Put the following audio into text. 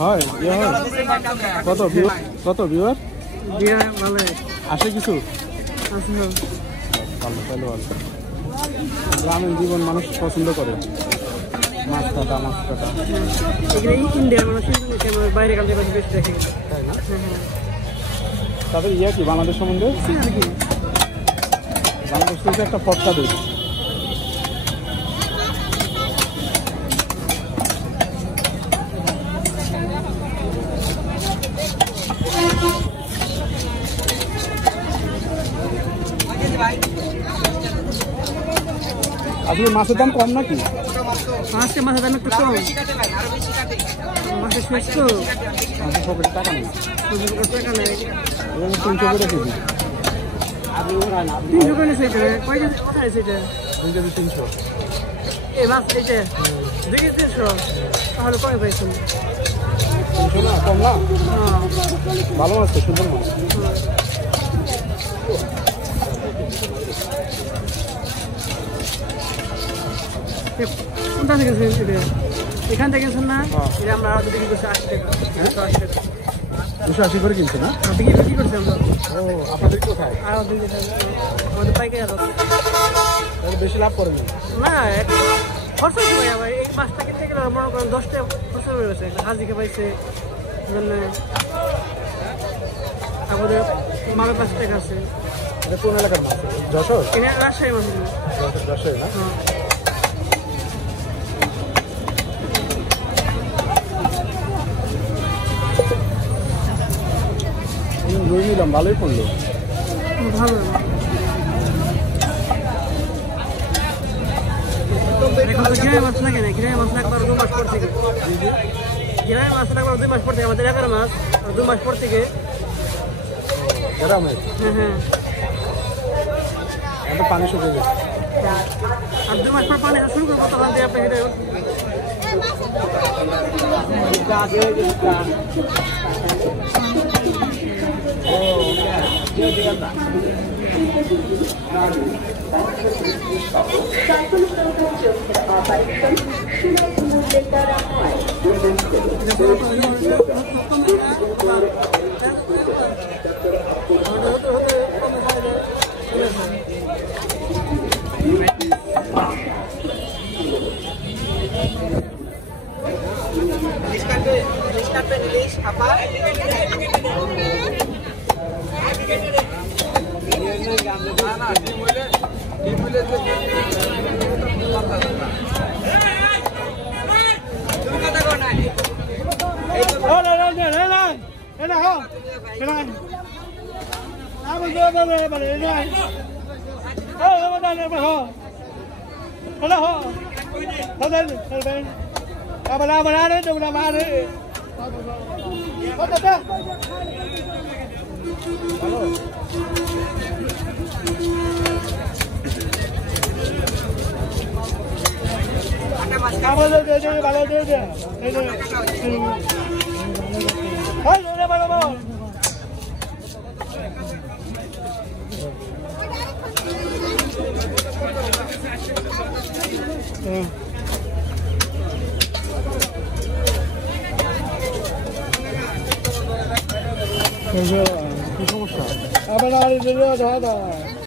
হয় কত ভিউয়ার আসে কিছু ভালো তাহলে ভালো। গ্রামীণ জীবন মানুষ পছন্দ করে মাছ কাটা ইন্ডিয়ার মানুষ বাইরে কালকে বেশি দেখে তাই না? তাদের কি বাংলাদেশ সম্বন্ধে বাংলাদেশ থেকে একটা ফটকা দেয়। আসলে মাছের দাম কম নাকি? মাছের দাম একটু কম। মাছের শেষ তো পকেটে টাকা নেই, টাকা নেই। 300 করে কেজি। 300 করে সেটা কয় কেজি কোথায় সেটা? 2 কেজি 300। এই মাছ এইটা 2 কেজি 300 তাহলে কমে পাইছেন? 300 না কম না? ভালো আছে, সুন্দর মাছ। কোনটা থেকে এখান থেকে কিনছেন না? এটা আমরা আরো বিক্রি করছি 80 টাকা। 280 করে কিনছে না? বিক্রি করছি আমরা। ও আপনাদের কোথায়? আর আমাদের পাইকারি আরো বেশি লাভ করেন না। খরচ হয়েছে ভাই আমার এই মাছটা কিনতে গেলে মনে করেন 10 টাকা খরচ হয়ে গেছে। হাজিকে পাইছে আমাদের মালের 5 টাকা আছে। এটা কোন এলাকার মাছ? যশোর? এটা রাজশাহী মাছ। রাজশাহী না? রুই নিলাম, ভালোই পড়লো। ভালো গ্রামে মাছ লাগে না। গ্রামে মাছ লাগবে 2 মাস পর থেকে। গ্রামে মাছ লাগবে 2 মাস পর থেকে। আমাদের এলাকার মাছ 2 মাস পর থেকে গ্রামে। হ্যাঁ পানি শুকিয়ে গেছে। আর 2 মাস পর পানি শুরু করবো তখন দিয়ে আপনি হেঁটে কি সমস্যা?